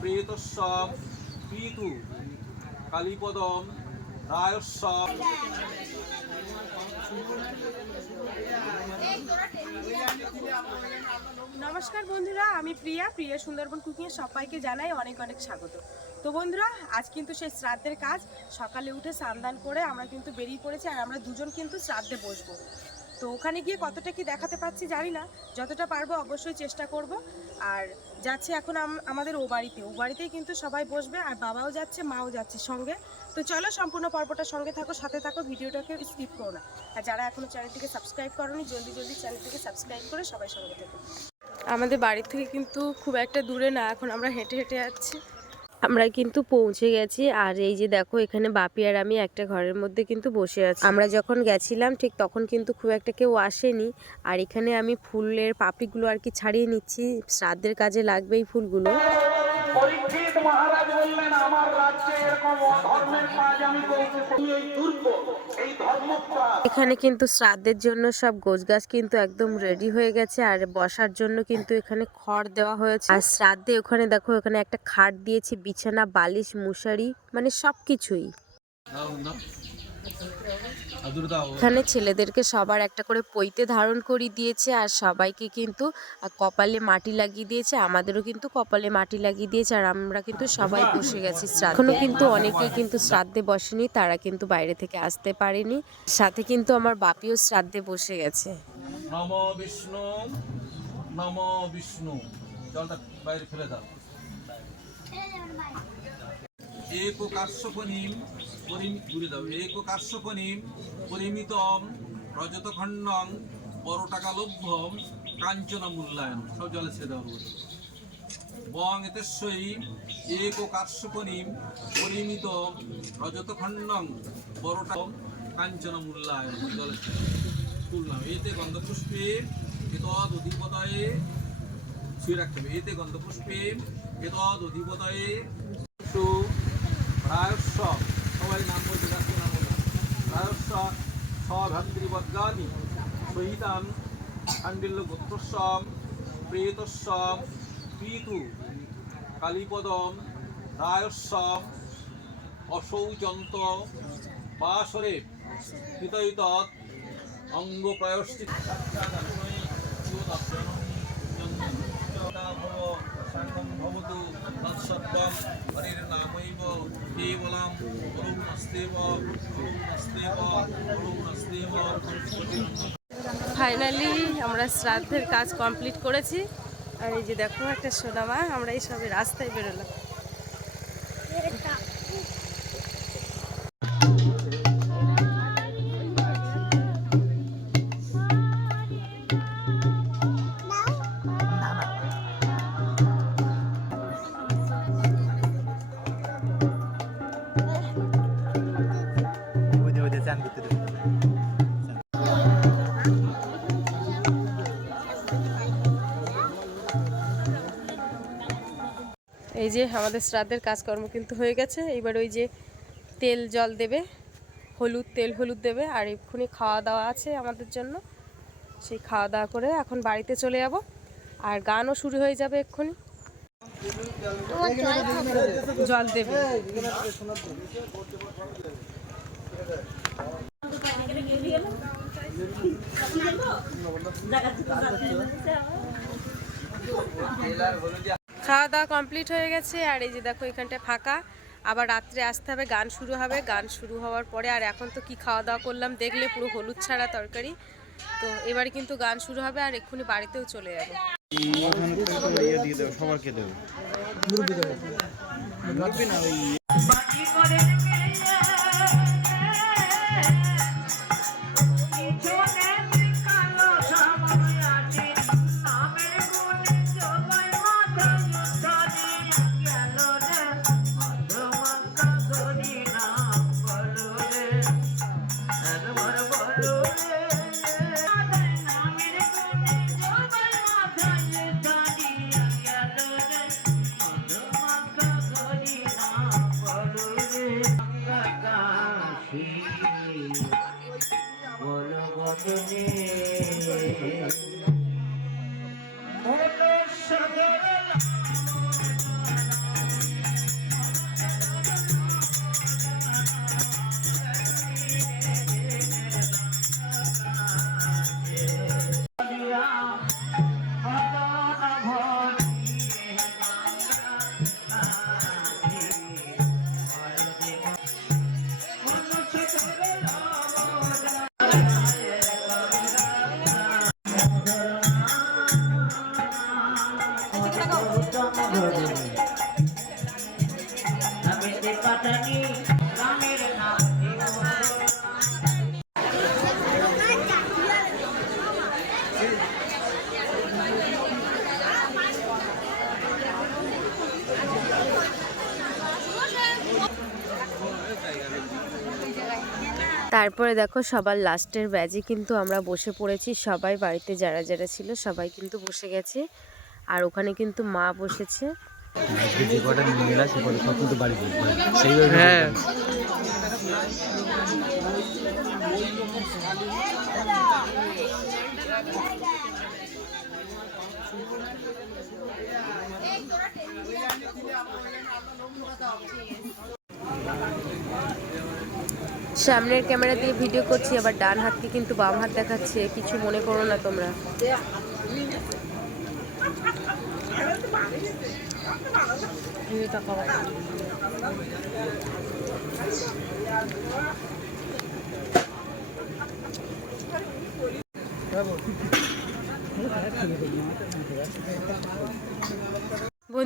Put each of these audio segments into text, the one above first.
প্রেতস্ব পিতু কালীপদম রায়স্ব নমস্কার বন্ধুরা, আমি প্রিয়া প্রিয়া সুন্দরবন কুকিংয়ে সবাইকে জানাই অনেক অনেক স্বাগত। তো বন্ধুরা, আজ কিন্তু সেই শ্রাদ্ধের কাজ, সকালে উঠে স্নান করে আমরা কিন্তু বেরিয়ে পড়েছি আর আমরা দুজন কিন্তু শ্রাদ্ধে বসবো। তো ওখানে গিয়ে কতটা কি দেখাতে পাচ্ছি জানি না, যতটা পারব অবশ্যই চেষ্টা করব। আর যাচ্ছে এখন আম- আমাদের ও বাড়িতে। ও বাড়িতেই কিন্তু সবাই বসবে আর বাবাও যাচ্ছে, মাও যাচ্ছে সঙ্গে। তো চলো সম্পূর্ণ পর্বটা সঙ্গে থাকো, সাথে থাকো, ভিডিওটাকে স্কিপ করো না। আর যারা এখনও চ্যানেলটিকে সাবস্ক্রাইব করোনি, জলদি জলদি চ্যানেলটিকে সাবস্ক্রাইব করে সবাই সঙ্গে থাকো। আমাদের বাড়ি থেকে কিন্তু খুব একটা দূরে না, এখন আমরা হেঁটে হেঁটে যাচ্ছি। আমরা কিন্তু পৌঁছে গেছি। আর এই যে দেখো, এখানে বাপি আর আমি একটা ঘরের মধ্যে কিন্তু বসে আছি। আমরা যখন গেছিলাম, ঠিক তখন কিন্তু খুব একটা কেউ আসেনি। আর এখানে আমি ফুলের পাপড়িগুলো আর কি ছাড়িয়ে নিচ্ছি। শ্রাদ্ধের কাজে লাগবে এই ফুলগুলো। পরীক্ষিত মহারাজ বললেন, আমার রাজ্যে এরকম কাজ আমি এই দুর্গ এই এখানে কিন্তু শ্রাদ্ধের জন্য সব গোছ গাছ কিন্তু একদম রেডি হয়ে গেছে, আর বসার জন্য কিন্তু এখানে খড় দেওয়া হয়েছে। আর শ্রাদ্ধে ওখানে দেখো, এখানে একটা খাট দিয়েছি, বিছানা, বালিশ, মশারি মানে আদুর দাও এখানে ছেলেদেরকে সবার একটা করে পৈতে ধারণ করিয়ে দিয়েছে আর সবাইকে কিন্তু কপালে মাটি লাগিয়ে দিয়েছে আমাদেরও কিন্তু কপালে মাটি লাগিয়ে দিয়েছে আর আমরা কিন্তু সবাই বসে গেছি শ্রাদ্ধে। এখনও কিন্তু অনেকেই কিন্তু শ্রাদ্ধে বসেনি তারা কিন্তু বাইরে থেকে আসতে পারেনি। সাথে কিন্তু আমার বাপিও শ্রাদ্ধে বসে গেছে। নম বিষ্ণু নম বিষ্ণু। জলটা বাইরে ফেলে দাও। এক কাশ্যপনিম পরিম ঘুরে দাও। এক কাশ্যপনিম পরিমিতম রজতখণ্ডং পরটাকালভ্যম কাঞ্চন মূল্যায়ন সব জলে ছেড়ে দেওয়ার উপরে বং এতেশ্বই এক কাশ্যপনিম পরিমিত রজতখণ্ডং পরটাম কাঞ্চন মূল্যায়ন জলে। তুললাম এতে গন্ধপুষ্পে এতদ অধিপতয়ে ছুঁয়ে রাখতে হবে। এতে গন্ধপুষ্পে এতদ অধিপতয়ে প্রায়স্য সবাই নাম নাম বলতে প্রায়স্য স্বভাতৃবর্গানি সহিতান খান্ডিল্য গোত্রস্বম, প্রেতস্বম পিতু কালীপদম, রায়স্বম অসৌচন্ত বাসরে কৃতয়িতৎ অঙ্গ প্রায়শ্চিত হরির নামৈব ওম নস্তেব ওম নস্তেব ফাইনালি আমরা শ্রাদ্ধের কাজ কমপ্লিট করেছি। আর এই যে দেখো, একটা সোনামা, আমরা এই সবে রাস্তায় বেরোলাম। এই যে আমাদের শ্রাদ্ধের কাজকর্ম কিন্তু হয়ে গেছে। এবার ওই যে তেল জল দেবে হলুদ তেল হলুদ দেবে আর এক্ষুনি খাওয়া দাওয়া আছে আমাদের জন্য। সেই খাওয়া দাওয়া করে এখন বাড়িতে চলে যাব আর গানও শুরু হয়ে যাবে এক্ষুনি। জল দেবে। খাওয়া দাওয়া কমপ্লিট হয়ে গেছে, আর এই যে দেখো এখানটা ফাঁকা। আবার রাত্রে আসতে হবে, গান শুরু হবে, গান শুরু হওয়ার পরে আর এখন তো কি খাওয়া দাওয়া করলাম, দেখলে পুরো হলুদ ছাড়া তরকারি। তো এবারে কিন্তু গান শুরু হবে, আর এক্ষুনি বাড়িতেও চলে যাবে। তারপরে দেখো সবার লাস্টের ব্যাজে কিন্তু আমরা বসে পড়েছি। সবাই বাড়িতে যারা যারা ছিল সবাই কিন্তু বসে গেছে। আর ওখানে কিন্তু মা বসেছে। সেইভাবে হ্যাঁ। সামনের ক্যামেরা দিয়ে ভিডিও করছি, আবার ডান হাতকে কিন্তু বাম হাত দেখাচ্ছে। কিছু মনে করো না তোমরা।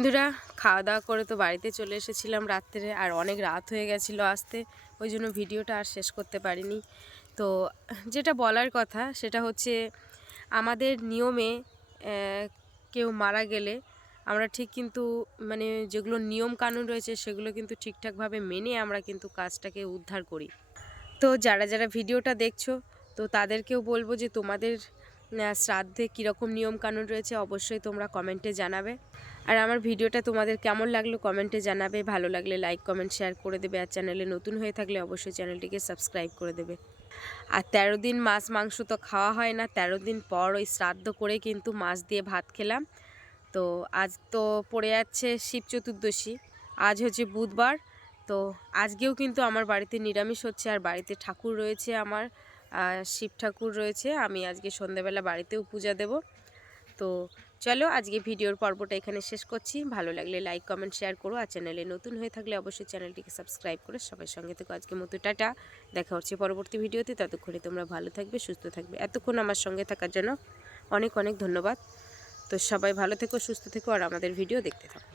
বন্ধুরা খাওয়া দাওয়া করে তো বাড়িতে চলে এসেছিলাম রাত্রে, আর অনেক রাত হয়ে গেছিল আসতে, ওই জন্য ভিডিওটা আর শেষ করতে পারিনি। তো যেটা বলার কথা, সেটা হচ্ছে আমাদের নিয়মে কেউ মারা গেলে আমরা ঠিক কিন্তু মানে যেগুলো নিয়ম কানুন রয়েছে, সেগুলো কিন্তু ঠিকঠাকভাবে মেনে আমরা কিন্তু কাজটাকে উদ্ধার করি। তো যারা যারা ভিডিওটা দেখছ, তো তাদেরকেও বলব যে তোমাদের শ্রাদ্ধে কীরকম নিয়মকানুন রয়েছে অবশ্যই তোমরা কমেন্টে জানাবে। আর আমার ভিডিওটা তোমাদের কেমন লাগল কমেন্টে জানাবে। ভালো লাগলে লাইক কমেন্ট শেয়ার করে দেবে। আর চ্যানেলে নতুন হয়ে থাকলে অবশ্যই চ্যানেলটিকে সাবস্ক্রাইব করে দেবে। আর তেরো দিন মাছ, মাংস তো খাওয়া হয় না। তেরো দিন পর ওই শ্রাদ্ধ করে কিন্তু মাছ দিয়ে ভাত খেলাম। তো আজ তো পড়ে যাচ্ছে শিব চতুর্দশী। আজ হচ্ছে বুধবার। তো আজকেও কিন্তু আমার বাড়িতে নিরামিষ হচ্ছে। আর বাড়িতে ঠাকুর রয়েছে আমার। শিব ঠাকুর রয়েছে, আমি আজকে সন্ধ্যাবেলা বাড়িতেও পূজা দেব। তো চলো আজকে ভিডিওর পর্বটা এখানে শেষ করছি। ভালো লাগলে লাইক কমেন্ট শেয়ার করো আর চ্যানেলে নতুন হয়ে থাকলে অবশ্যই চ্যানেলটিকে সাবস্ক্রাইব করে সবাই সঙ্গে থেকে। আজকে মতো টাটা, দেখা হচ্ছে পরবর্তী ভিডিওতে। ততক্ষণে তোমরা ভালো থাকবে, সুস্থ থাকবে। এতক্ষণ আমার সঙ্গে থাকার জন্য অনেক অনেক ধন্যবাদ। তো সবাই ভালো থেকো, সুস্থ থেকো আর আমাদের ভিডিও দেখতে থাকো।